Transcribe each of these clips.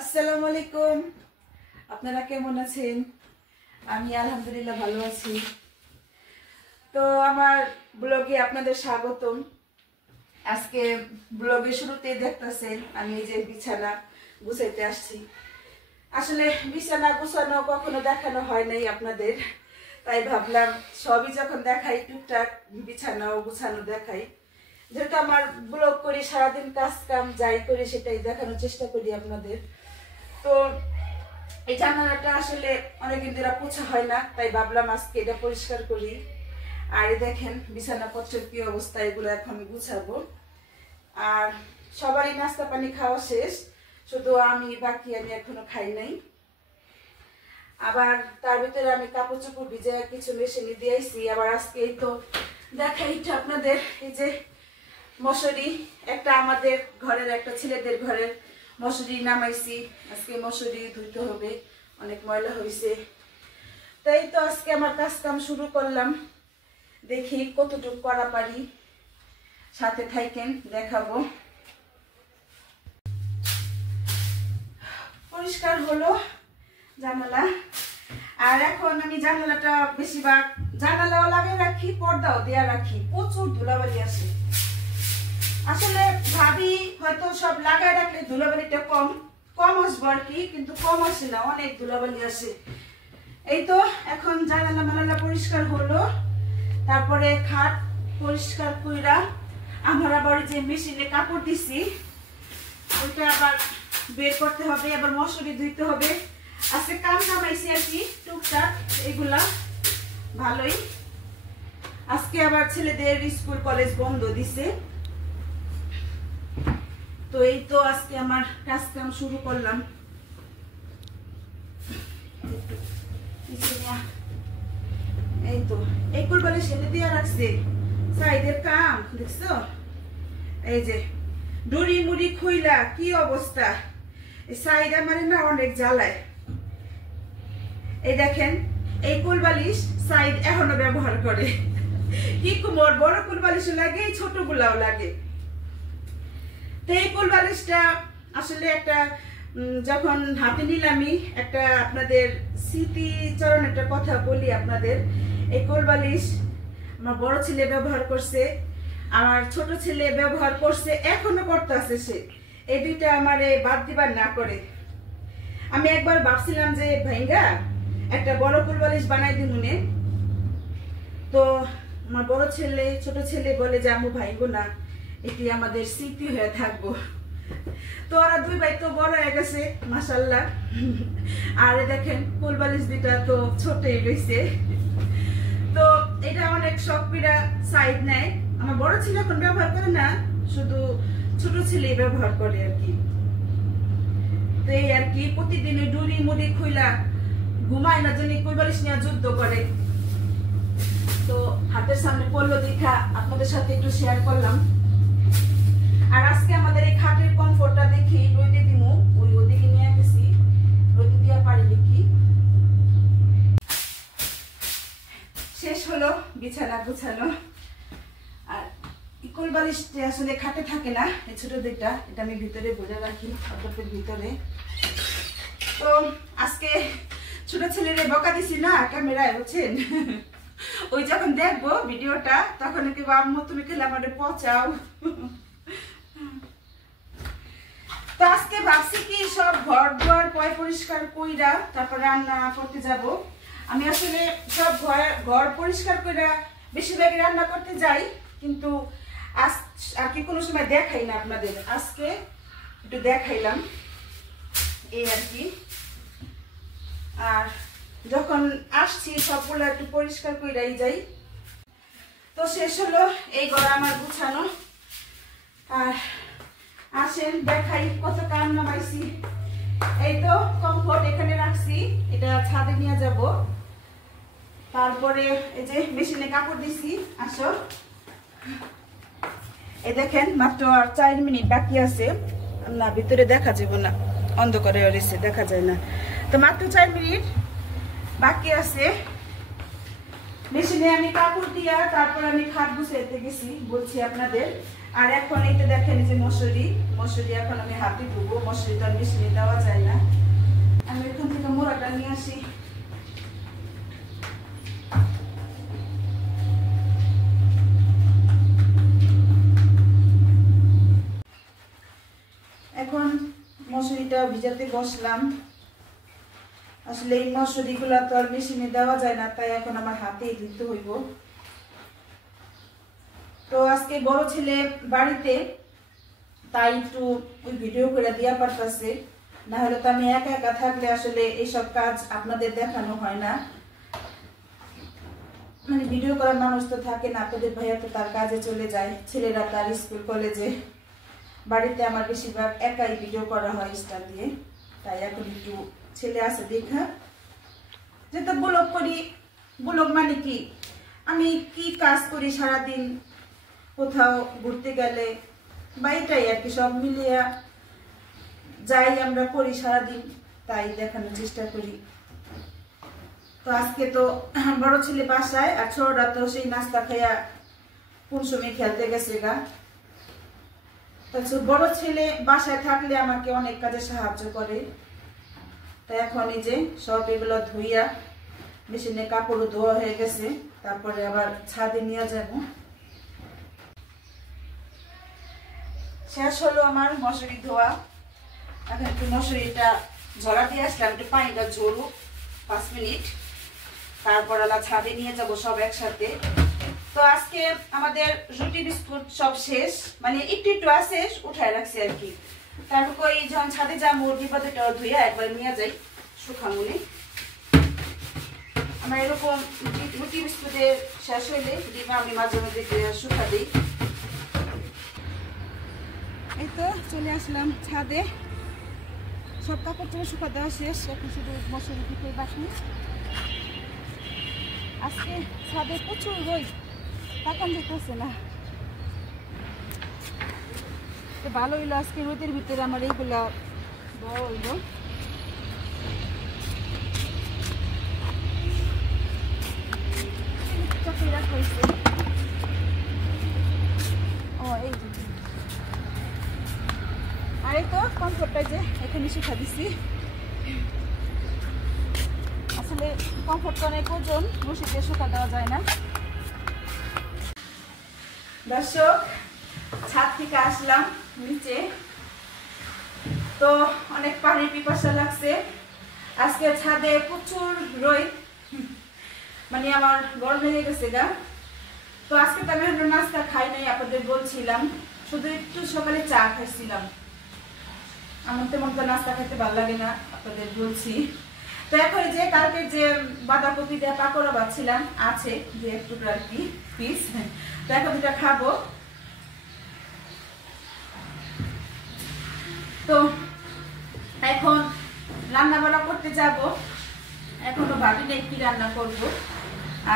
আসসালামু আলাইকুম। আপনারা কেমন আছেন? আমি আলহামদুলিল্লাহ ভালো আছি। তো আমার ব্লগে আপনাদের স্বাগতম। আজকে ব্লগের শুরুতেই দেখতেছেন আমি এই যে বিছানা গুছাইতে আসছি। আসলে বিছানা গুছানো কখনো দেখানো হয় নাই আপনাদের, তাই ভাবলাম সবই যখন দেখাই টুকটাক বিছানাও গুছানো দেখাই। যেহেতু আমার ব্লগ করি, সারাদিন কাজ কাম যাই করি সেটাই দেখানোর চেষ্টা করি আপনাদের। তো এই জানালাটা আসলে অনেকদিন ধরে পোছা হয় না, তাই ভাবলাম আজকে এটা পরিষ্কার করি। আর দেখেন বিছানাপত্রের কি অবস্থা, এগুলো এখন গুছাবো। আর সবারই নাস্তা পানি খাওয়া শেষ, শুধু আমি বাকি, আমি এখনো খাই নাই। আবার তার ভিতরে আমি কাপড় চোপড় ভিজে কিছু মেশিনে দিয়েছি। আবার আজকে এই তো দেখাই আপনাদের, এই যে মশারি একটা আমাদের ঘরের, একটা ছেলেদের ঘরের মশারি নামাইছি। আজকে মশারি ধুইতে হবে, অনেক ময়লা হয়েছে। তাই তো আজকে আমার কাজ কাম শুরু করলাম, দেখি কতটুকু করা পারি। সাথে থাকেন, দেখাবো। পরিষ্কার হলো জানালা। আর এখন আমি জানালাটা বেশিরভাগ জানালাও লাগিয়ে রাখি, পর্দাও দেয়া রাখি। প্রচুর ধুলাবালি আসে। আসলে ভাবি হয়তো সব লাগায় রাখলে ধুলাবালিটা কম আসবে আর কি, কিন্তু কম আসে না, অনেক ধুলাবালি আসে। এই তো এখন জানালা মানালা পরিষ্কার হলো। তারপরে খাট পরিষ্কার কইরা আমার আবার যে মেশিনে কাপড় দিছি ওইটা আবার বের করতে হবে, আবার মশারি ধুইতে হবে। আজকে কাম কামাইছি আর কি টুকটাক, এগুলা ভালোই। আজকে আবার ছেলেদের স্কুল কলেজ বন্ধ দিছে, তো এই তো আজকে আমার কাজ কাম শুরু করলাম। এই তো এই কুলবালি সেলে দিয়ে রাখছে সাইদের কাম দেখছো। এই যে ডুরি মুড়ি খুইলা কি অবস্থা, এই সাইড আমার না অনেক জ্বালায়। এই দেখেন এই কুলবালিশ সাইড এখনো ব্যবহার করে। কি কুমোর বড় কুলবালিশ লাগে, এই ছোট গুলাও লাগে। তো এই কুলবালিশটা আসলে একটা যখন হাতে নিলামই একটা আপনাদের স্মৃতিচরণ একটা কথা বলি আপনাদের। এই কুলবালিশ আমার বড় ছেলে ব্যবহার করছে, আমার ছোট ছেলে ব্যবহার করছে, এখনো করতেছে সে। এই দুইটা আমার বাদ দিবার না করে। আমি একবার ভাবছিলাম যে ভাইঙ্গা একটা বড় কুলবালিশ বানাই দিই মনে। তো আমার বড় ছেলে ছোট ছেলে বলে যে আম্মু ভাইঙ্গো না, এটি আমাদের স্মৃতি হয়ে থাকবো। তো ওরা দুই ভাই তো বড় হয়ে গেছে মাশাআল্লাহ। আর দেখেন কুলবালিশ দুইটা তো ছোটই রয়েছে। তো এটা অনেক শখ পিড়া সাইড নেয়। আমার বড় ছেলে এখন ব্যবহার করে না, শুধু ছোট ছেলেই ব্যবহার করে আর কি। তো এই আর কি প্রতিদিন ডুরি মুড়ি খুইলা ঘুমায় না জানি কুলবালিশ নিয়ে যুদ্ধ করে। তো হাতের সামনে পড়লো দেখা আপনাদের সাথে একটু শেয়ার করলাম। আর আজকে আমাদের এই খাটের কমফোর্টটা দেখি রোদে দিমু, ওই ওদিকে নিয়ে গেছি, রোদে দিয়া পারি দেখি। শেষ হলো বিছানা গুছানো। আর ইকুল বালিশটা আসলে খাটে থাকে না, এই ছোট দুইটা, এটা আমি ভিতরে ভরে রাখি খাটের ভিতরে। তো আজকে ছোট ছেলেরে বকা দিছি না ক্যামেরায়, বুঝছেন। ওই যখন দেখবো ভিডিওটা তখন কি আম্মু তুমি খেলে আমাদের পচাও। তো আজকে ভাবছি কি সব ঘর দুয়ার পরিষ্কার কইরা তারপর রান্না করতে যাব। আমি আসলে সব ঘর পরিষ্কার কইরা বেশিরভাগ রান্না করতে যাই, কিন্তু আজ আর কি কোনো সময় দেখাই না আপনাদের। আজকে একটু দেখাইলাম এই আর কি। আর যখন আসছি সবগুলো একটু পরিষ্কার কইরাই যাই। তো শেষ হলো এই ঘর আমার গুছানো। আর আসেন দেখাই কত কাম নামাইছি। এই তো কমফোর্ট এখানে রাখছি, এটা ছাদে নিয়ে যাব। তারপরে এই যে মেশিনে কাপড় দিছি, আসো। এই দেখেন মাত্র আর 4 মিনিট বাকি আছে। না ভিতরে দেখা যাবে না, অন্ধকারে রয়েছে, দেখা যায় না। তো মাত্র 4 মিনিট বাকি আছে। মেশিনে আমি কাপড় দিয়া তারপর আমি খাট গুছাইতে গেছি, বলছি আপনাদের। আর এখন এইটা দেখেন যে মশুরি এখন আমি হাতে ধুবো, মশুরিটা মেশিনে দেওয়া যায় না। আমি এখান থেকে মোড়াটা নিয়ে আসি। এখন মশুরিটা ভিজাতে বসলাম। আসলে এই মশুরিগুলা তো আর মেশিনে দেওয়া যায় না, তাই এখন আমার হাতেই ধুতে হইব। তো আজকে বড় ছেলে বাড়িতে, তাই একটু ওই ভিডিও করে দিয়া পারতেছে, না হলে তো আমি একা একা থাকলে আসলে এইসব কাজ আপনাদের দেখানো হয় না। মানে ভিডিও করার মানুষ তো থাকে না, আপনাদের ভাইয়া তো তার কাজে চলে যায়, ছেলেরা তার স্কুল কলেজে, বাড়িতে আমার বেশিরভাগ একাই ভিডিও করা হয় স্টার দিয়ে। তাই এখন একটু ছেলে আছে দেখা যেটা ব্লগ করি। ব্লগ মানে কি, আমি কি কাজ করি সারাদিন, কোথাও ঘুরতে গেলে বা এটাই আর কি, সব মিলিয়ে যাই আমরা করি সারাদিন, তাই দেখানোর চেষ্টা করি। তো আজকে তো বড় ছেলে বাসায়, আর ছোটরা তো সেই নাস্তা খাইয়া কোন সময় খেলতে গেছে গা। বড় ছেলে বাসায় থাকলে আমাকে অনেক কাজে সাহায্য করে। তাই এখন এই যে সব এগুলো ধুইয়া মেশিনে কাপড় ধোয়া হয়ে গেছে, তারপরে আবার ছাদে নিয়ে যাব। শেষ হলো আমার মশুরি ধোয়া। এখন একটু মশুরিটা ঝরা দিয়ে আসলাম, একটু পানিটা ঝরুক 5 মিনিট, তারপর ছাদে নিয়ে যাব সব একসাথে। তো আজকে আমাদের রুটি বিস্কুট সব শেষ, মানে একটু একটু আছে, উঠায় রাখছি আর কি। তারপর ওই যখন ছাদে যা মুরগি পাতাটা ধুইয়া একবার নিয়ে যাই শুকামুনি। আমার এরকম রুটি বিস্কুটের শেষ হইলে ডিমা আমি মাঝে মধ্যে শুকা দিই। এই তো চলে আসলাম ছাদে, সব কাপড় চোপড় শুকা দেওয়া শেষ, এখন শুধু মশুরি দিতে বাকি। আজকে ছাদে প্রচুর রোদ, তাকান যেতেছে না। তো ভালো হইলো আজকে রোদের ভিতরে আমার এইগুলা বড় হইলো। আর এই তো কমফোর্টটা যে এখানে শুকা দিছি। আসলে কমফোর্টটা অনেক ওজন, রশিতে শুকা দেওয়া যায় না। দর্শক, ছাদ থেকে আসলাম নিচে, তো অনেক পানির পিপাসা লাগছে। আজকে ছাদে প্রচুর রোদ, মানে আমার গরম লেগে গেছে গা। তো আজকে তো আমি নাস্তা খাই নাই, আপনাদের বলছিলাম, শুধু একটু সকালে চা খাইছিলাম। আমার তেমন তো নাস্তা খেতে ভালো লাগে না, আপনাদের বলছি। তো এখন যে কালকে যে বাঁধাকপি দিয়ে পাকোড়া বাচ্ছিলাম আছে, যে একটু আর কি পিস, তো এখন যেটা খাবো। তো এখন রান্না বান্না করতে যাব, এখনো ভাবি নাই কি রান্না করব।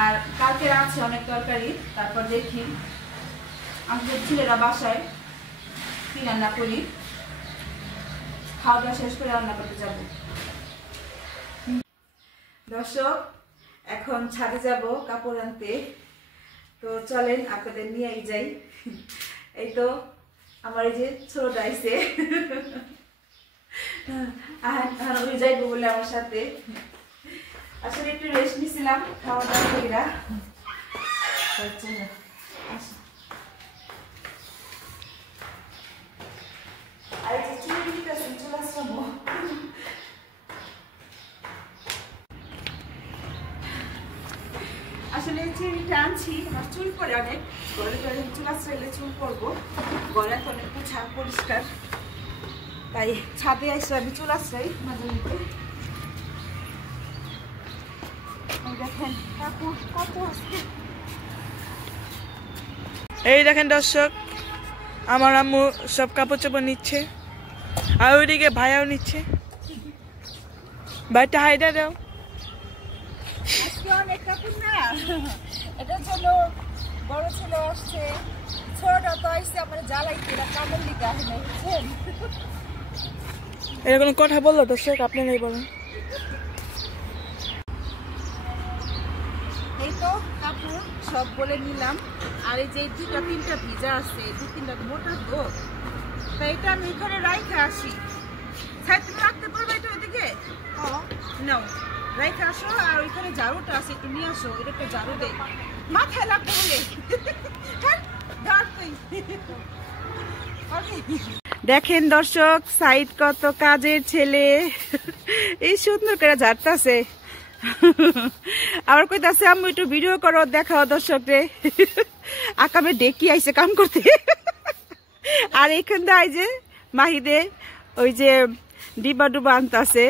আর কালকে আছে অনেক তরকারি, তারপর দেখি আমাদের ছেলেরা বাসায় কি রান্না করি, খাওয়া দাওয়া শেষ করে রান্না করতে যাব। দর্শক, এখন ছাদে যাব কাপড় আনতে, তো চলেন আপনাদের নিয়েই যাই। এই তো আমার এই যে ছোট আইছে, আর ওই যাইবো বলে আমার সাথে। আসলে একটু রেস্ট নিছিলাম খাওয়া দাওয়া কইরা। আর যে চুল দিতেছেন চলে আসবো। আসলে চিনিটা আনছি, আমার চুল পরে অনেক, ঘরে ঘরে চুল আসলে চুল করবো, ঘরে তো অনেক পোছা পরিষ্কার, তাই ছাদে আসলে আমি চুল আসলাই মাঝে মধ্যে। দেখেন কাপড় কত আছে। এই দেখেন দর্শক, আমার আম্মু সব কাপড় চোপড় নিচ্ছে, আর ওইদিকে ভাইয়াও নিচ্ছে। ভাইটা হাইডা দাও। আজকে অনেক কাপড় না, এটার জন্য বড় ছেলে আসছে, ছোটটা তো আসছে আমার জ্বালাইতে, কাপড় লিখে আসে না, বুঝছেন। এরকম কথা বললো দর্শক, আপনারাই বলেন। এই তো কাপড় আপু সব বলে নিলাম। আর এই যে 2-3টা ভিজা আছে, 2-3টা মোটা তো, তাই এটা আমি এখানে রাইখে আসি। সাইড তুমি রাখতে পারবে এটা ওইদিকে? নাও রাইখে আসো। আর ওইখানে ঝাড়ুটা আছে, একটু নিয়ে আসো। এটা একটা ঝাড়ু দে, মাথায় লাগবে বলে। দেখেন দর্শক, সাইড কত কাজের ছেলে, এই সুন্দর করে ঝাড়তাছে। আবার কইতাছে আম্মু একটু ভিডিও করো, দেখাও দর্শক রে। আকামে ডেকি আইছে কাম করতে। আর এইখান দিয়ে যে মাহিদে ওই যে ডিবা ডুবা আনতাছে।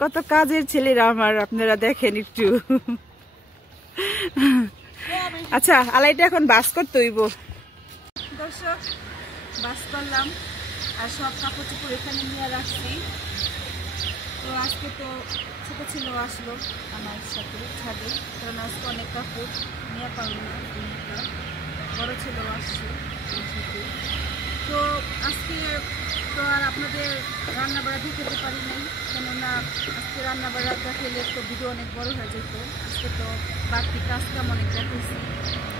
কত কাজের ছেলেরা আমার, আপনারা দেখেন একটু। আচ্ছা আলাইটা এখন বাস করতে হইব। দর্শক বাস করলাম, আর সব কাপড় চোপড় এখানে নিয়ে রাখছি। তো আজকে তো ছোট ছিল আসলো আমার সাথে ছাদে, কারণ আজকে অনেক কাপড় নিয়ে পারলাম না। বড় ছিল আসছে সাথে। তো আজকে তো আর আপনাদের রান্না বাড়া দেখাতে পারি নাই, কেননা আজকে রান্না বাড়া দেখালে তো ভিডিও অনেক বড় হয়ে যেত। আজকে তো বাড়তি কাজ কাম অনেক দেখেছি,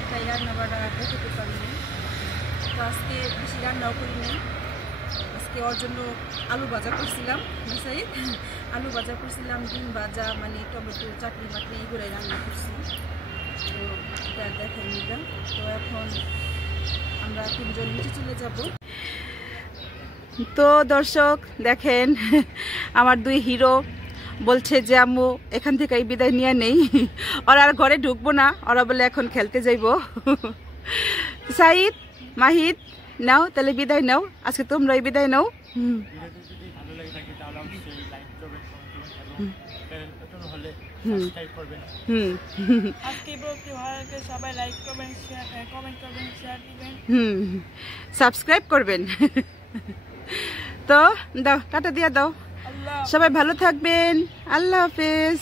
তাই রান্না বাড়া দেখাতে পারি নাই। তো আজকে বেশি রান্নাও করি নাই। আজকে ওর জন্য আলু ভাজা করছিলাম, আলু ভাজা করছিলাম, ডিম ভাজা, মানে টমেটো চাটনি মাটনি এইগুলোই রান্না করছি। তো এটা দেখেন নিলাম। তো এখন আমরা 3জন নিচে চলে যাব। তো দর্শক দেখেন, আমার 2 হিরো বলছে যে আম্মু এখান থেকে এই বিদায় নিয়ে নেই, ওরা আর ঘরে ঢুকবো না, ওরা বলে এখন খেলতে যাইব। সাইদ মাহিদ নাও তাহলে বিদায় নাও, আজকে তোমরা এই বিদায় নাও। সাবস্ক্রাইব করবেন। তো দাও টাটা দিয়া দাও, সবাই ভালো থাকবেন, আল্লাহ হাফেজ।